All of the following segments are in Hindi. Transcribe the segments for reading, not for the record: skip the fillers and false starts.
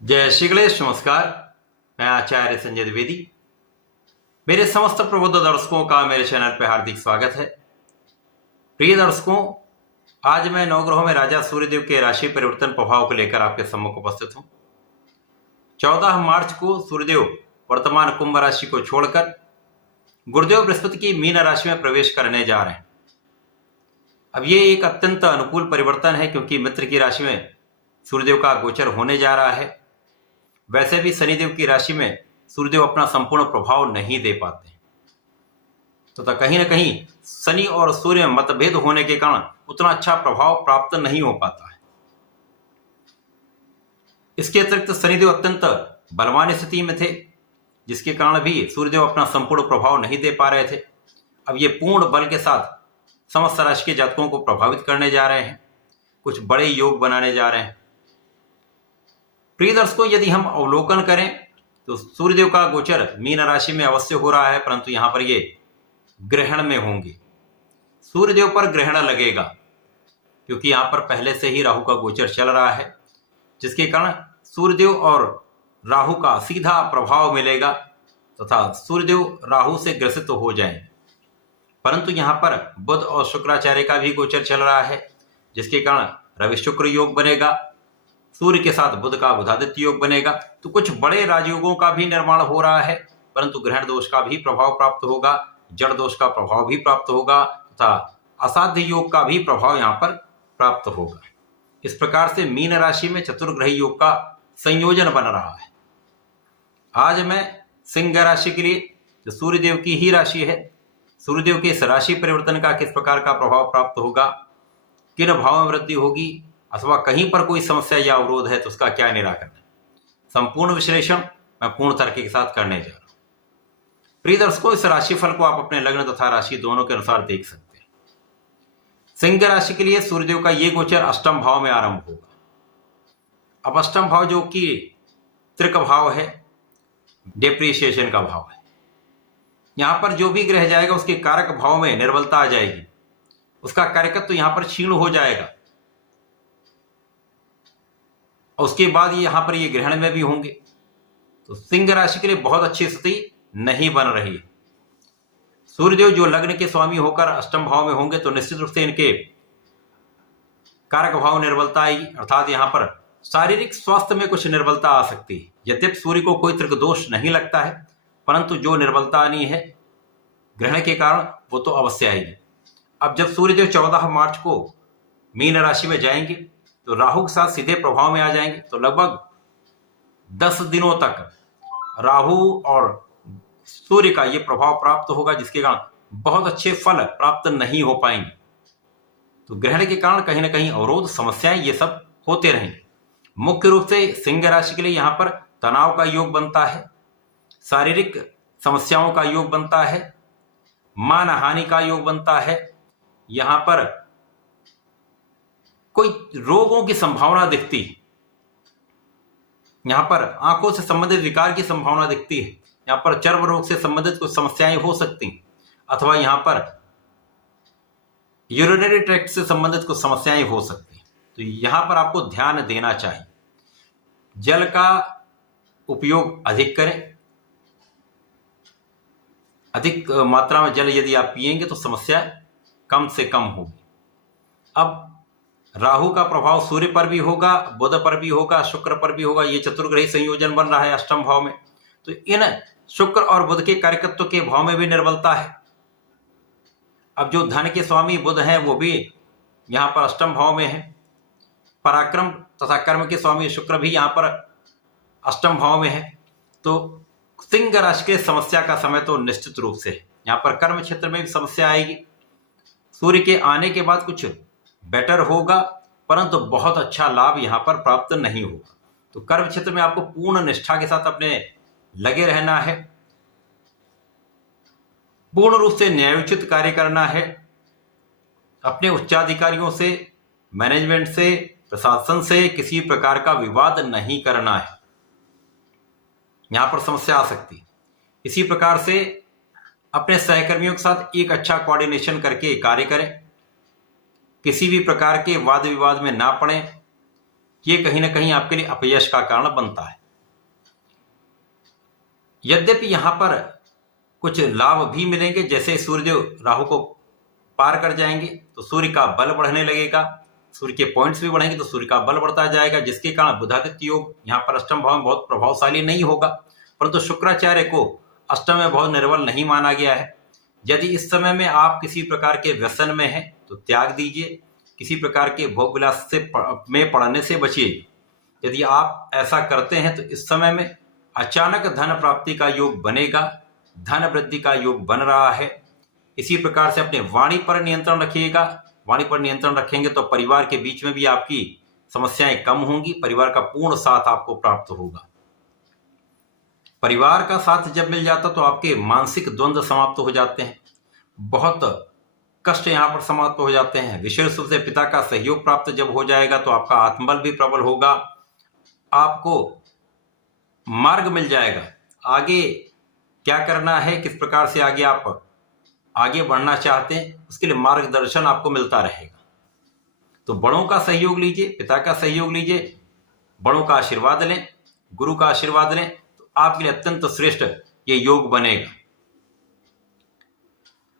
जय श्री गणेश। नमस्कार, मैं आचार्य संजय द्विवेदी। मेरे समस्त प्रबुद्ध दर्शकों का मेरे चैनल पर हार्दिक स्वागत है। प्रिय दर्शकों, आज मैं नवग्रहों में राजा सूर्यदेव के राशि परिवर्तन प्रभाव को लेकर आपके सम्मुख उपस्थित हूं। 14 मार्च को सूर्यदेव वर्तमान कुंभ राशि को छोड़कर गुरुदेव बृहस्पति की मीन राशि में प्रवेश करने जा रहे हैं। अब ये एक अत्यंत अनुकूल परिवर्तन है क्योंकि मित्र की राशि में सूर्यदेव का गोचर होने जा रहा है। वैसे भी शनिदेव की राशि में सूर्यदेव अपना संपूर्ण प्रभाव नहीं दे पाते, तो कहीं ना कहीं शनि और सूर्य में मतभेद होने के कारण उतना अच्छा प्रभाव प्राप्त नहीं हो पाता है। इसके अतिरिक्त शनिदेव अत्यंत बलवान स्थिति में थे, जिसके कारण भी सूर्यदेव अपना संपूर्ण प्रभाव नहीं दे पा रहे थे। अब ये पूर्ण बल के साथ समस्त राशि के जातकों को प्रभावित करने जा रहे हैं, कुछ बड़े योग बनाने जा रहे हैं। प्रिय दर्शकों, यदि हम अवलोकन करें तो सूर्यदेव का गोचर मीन राशि में अवश्य हो रहा है, परंतु यहां पर ये ग्रहण में होंगे। सूर्यदेव पर ग्रहण लगेगा क्योंकि यहां पर पहले से ही राहु का गोचर चल रहा है, जिसके कारण सूर्यदेव और राहु का सीधा प्रभाव मिलेगा तथा सूर्यदेव राहु से ग्रसित हो जाएंगे। परंतु यहां पर बुध और शुक्राचार्य का भी गोचर चल रहा है, जिसके कारण रवि शुक्र योग बनेगा। सूर्य के साथ बुध का बुधादित्य योग बनेगा। तो कुछ बड़े राजयोगों का भी निर्माण हो रहा है, परंतु ग्रहण दोष का भी प्रभाव प्राप्त होगा, जड़ दोष का प्रभाव भी प्राप्त होगा तथा असाध्य योग का भी प्रभाव यहाँ पर प्राप्त होगा। इस प्रकार से मीन राशि में चतुर्ग्रही योग का संयोजन बन रहा है। आज मैं सिंह राशि के लिए, जो सूर्यदेव की ही राशि है, सूर्यदेव के इस राशि परिवर्तन का किस प्रकार का प्रभाव प्राप्त होगा, किन भाव में वृद्धि होगी अथवा कहीं पर कोई समस्या या अवरोध है तो उसका क्या निराकरण है, संपूर्ण विश्लेषण मैं पूर्ण तर्क के साथ करने जा रहा हूं। प्रिय दर्शकों, इस राशिफल को आप अपने लग्न तथा राशि दोनों के अनुसार देख सकते हैं। सिंह राशि के लिए सूर्यदेव का ये गोचर अष्टम भाव में आरंभ होगा। अब अष्टम भाव जो कि त्रिक भाव है, डेप्रिसिएशन का भाव है, यहां पर जो भी ग्रह जाएगा उसके कारक भाव में निर्बलता आ जाएगी, उसका कारकत्व तो यहां पर क्षीण हो जाएगा और उसके बाद यहां पर ये ग्रहण में भी होंगे। तो सिंह राशि के लिए बहुत अच्छी स्थिति नहीं बन रही है। सूर्यदेव जो लग्न के स्वामी होकर अष्टम भाव में होंगे तो निश्चित रूप से इनके कारक भाव निर्बलता आएगी, अर्थात यहां पर शारीरिक स्वास्थ्य में कुछ निर्बलता आ सकती है। यद्यपि सूर्य को कोई त्रिक दोष नहीं लगता है, परंतु जो निर्बलता आनी है ग्रहण के कारण वो तो अवश्य आएगी। अब जब सूर्यदेव 14 मार्च को मीन राशि में जाएंगे तो राहु के साथ सीधे प्रभाव में आ जाएंगे, तो लगभग 10 दिनों तक राहु और सूर्य का ये प्रभाव प्राप्त होगा, जिसके कारण बहुत अच्छे फल प्राप्त नहीं हो पाएंगे। तो ग्रहण के कारण कहीं ना कहीं अवरोध, समस्याएं ये सब होते रहेंगे। मुख्य रूप से सिंह राशि के लिए यहां पर तनाव का योग बनता है, शारीरिक समस्याओं का योग बनता है, मान हानि का योग बनता है, यहां पर कोई रोगों की संभावना दिखती है, यहां पर आंखों से संबंधित विकार की संभावना दिखती है, यहां पर चर्म रोग से संबंधित कुछ समस्याएं हो सकती हैं, अथवा यहां पर यूरिनरी ट्रैक्ट से संबंधित कुछ समस्याएं हो सकती हैं। तो यहां पर आपको ध्यान देना चाहिए। जल का उपयोग अधिक करें, अधिक मात्रा में जल यदि आप पिएंगे तो समस्या कम से कम होगी। अब राहु का प्रभाव सूर्य पर भी होगा, बुध पर भी होगा, शुक्र पर भी होगा। ये चतुर्ग्रही संयोजन बन रहा है अष्टम भाव में, तो इन शुक्र और बुध के कारकत्व के भाव में भी निर्बलता है। अब जो धन के स्वामी बुध हैं वो भी यहां पर अष्टम भाव में है। पराक्रम तथा कर्म के स्वामी शुक्र भी यहां पर अष्टम भाव में है। तो सिंह राशि के समस्या का समय तो निश्चित रूप से यहां पर कर्म क्षेत्र में भी समस्या आएगी। सूर्य के आने के बाद कुछ बेटर होगा, परंतु बहुत अच्छा लाभ यहां पर प्राप्त नहीं होगा। तो कर्म क्षेत्र में आपको पूर्ण निष्ठा के साथ अपने लगे रहना है, पूर्ण रूप से न्यायोचित कार्य करना है, अपने उच्चाधिकारियों से, मैनेजमेंट से, प्रशासन से किसी प्रकार का विवाद नहीं करना है, यहां पर समस्या आ सकती है। इसी प्रकार से अपने सहकर्मियों के साथ एक अच्छा कोऑर्डिनेशन करके कार्य करें, किसी भी प्रकार के वाद विवाद में ना पड़ें, ये कहीं ना कहीं आपके लिए अपयश का कारण बनता है। यद्यपि यहां पर कुछ लाभ भी मिलेंगे, जैसे सूर्यदेव राहु को पार कर जाएंगे तो सूर्य का बल बढ़ने लगेगा, सूर्य के पॉइंट्स भी बढ़ेंगे तो सूर्य का बल बढ़ता जाएगा, जिसके कारण बुधादित्य योग यहाँ पर अष्टम भाव में बहुत प्रभावशाली नहीं होगा। परंतु शुक्राचार्य को अष्टम में बहुत निर्बल नहीं माना गया है। यदि इस समय में आप किसी प्रकार के व्यसन में हैं तो त्याग दीजिए, किसी प्रकार के भोग विलास में पड़ने से बचिए। यदि आप ऐसा करते हैं तो इस समय में अचानक धन प्राप्ति का योग बनेगा, धन वृद्धि का योग बन रहा है। इसी प्रकार से अपने वाणी पर नियंत्रण रखिएगा। वाणी पर नियंत्रण रखेंगे तो परिवार के बीच में भी आपकी समस्याएं कम होंगी, परिवार का पूर्ण साथ आपको प्राप्त होगा। परिवार का साथ जब मिल जाता तो आपके मानसिक द्वंद्व समाप्त हो जाते हैं, बहुत कष्ट यहाँ पर समाप्त हो जाते हैं। विशेष रूप से पिता का सहयोग प्राप्त जब हो जाएगा तो आपका आत्मबल भी प्रबल होगा, आपको मार्ग मिल जाएगा, आगे क्या करना है, किस प्रकार से आगे आप आगे बढ़ना चाहते हैं, उसके लिए मार्गदर्शन आपको मिलता रहेगा। तो बड़ों का सहयोग लीजिए, पिता का सहयोग लीजिए, बड़ों का आशीर्वाद लें, गुरु का आशीर्वाद लें, तो आपके लिए अत्यंत श्रेष्ठ ये योग बनेगा।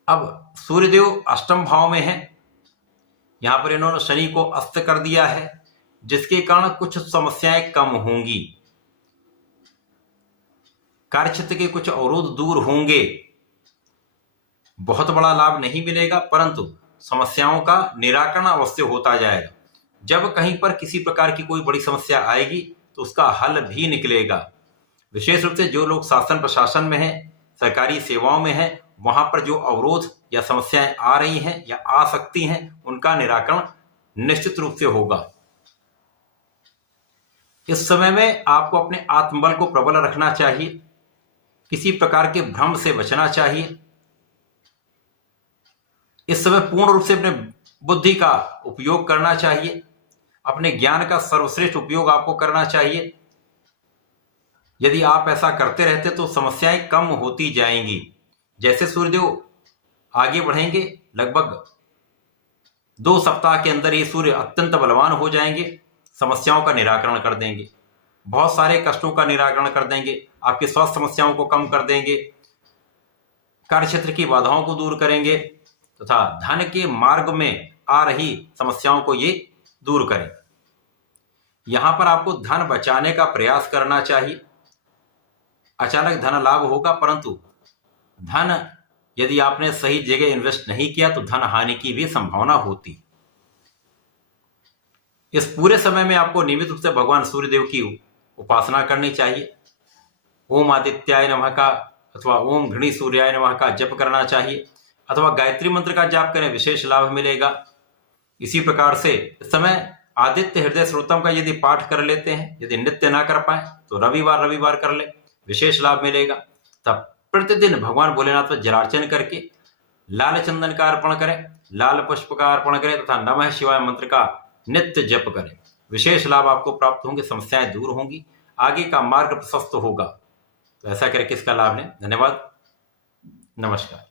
अब सूर्यदेव अष्टम भाव में है, यहां पर इन्होंने शनि को अस्त कर दिया है, जिसके कारण कुछ समस्याएं कम होंगी, कार्यक्षेत्र के कुछ अवरोध दूर होंगे। बहुत बड़ा लाभ नहीं मिलेगा परंतु समस्याओं का निराकरण अवश्य होता जाएगा। जब कहीं पर किसी प्रकार की कोई बड़ी समस्या आएगी तो उसका हल भी निकलेगा। विशेष रूप से जो लोग शासन प्रशासन में हैं, सरकारी सेवाओं में हैं, वहां पर जो अवरोध या समस्याएं आ रही हैं या आ सकती हैं, उनका निराकरण निश्चित रूप से होगा। इस समय में आपको अपने आत्मबल को प्रबल रखना चाहिए, किसी प्रकार के भ्रम से बचना चाहिए। इस समय पूर्ण रूप से अपने बुद्धि का उपयोग करना चाहिए, अपने ज्ञान का सर्वश्रेष्ठ उपयोग आपको करना चाहिए। यदि आप ऐसा करते रहते तो समस्याएं कम होती जाएंगी। जैसे सूर्यदेव आगे बढ़ेंगे, लगभग 2 सप्ताह के अंदर ये सूर्य अत्यंत बलवान हो जाएंगे, समस्याओं का निराकरण कर देंगे, बहुत सारे कष्टों का निराकरण कर देंगे, आपकी स्वास्थ्य समस्याओं को कम कर देंगे, कार्यक्षेत्र की बाधाओं को दूर करेंगे तथा धन के मार्ग में आ रही समस्याओं को ये दूर करें। यहां पर आपको धन बचाने का प्रयास करना चाहिए। अचानक धन लाभ होगा परंतु धन यदि आपने सही जगह इन्वेस्ट नहीं किया तो धन हानि की भी संभावना होती। इस पूरे समय में आपको नियमित रूप से भगवान सूर्यदेव की उपासना करनी चाहिए। ओम आदित्याय नमः का अथवा ओम घृणी सूर्याय नमः का जप करना चाहिए, अथवा गायत्री मंत्र का जाप करें, विशेष लाभ मिलेगा। इसी प्रकार से इस समय आदित्य हृदय स्रोतम का यदि पाठ कर लेते हैं, यदि नित्य ना कर पाए तो रविवार कर ले, विशेष लाभ मिलेगा। तब प्रतिदिन भगवान भोलेनाथ पर जलार्चन करके लाल चंदन का अर्पण करें, लाल पुष्प का अर्पण करें तथा नमः शिवाय मंत्र का नित्य जप करें, विशेष लाभ आपको प्राप्त होंगे, समस्याएं दूर होंगी, आगे का मार्ग प्रशस्त होगा। तो ऐसा करके इसका लाभ लें। धन्यवाद, नमस्कार।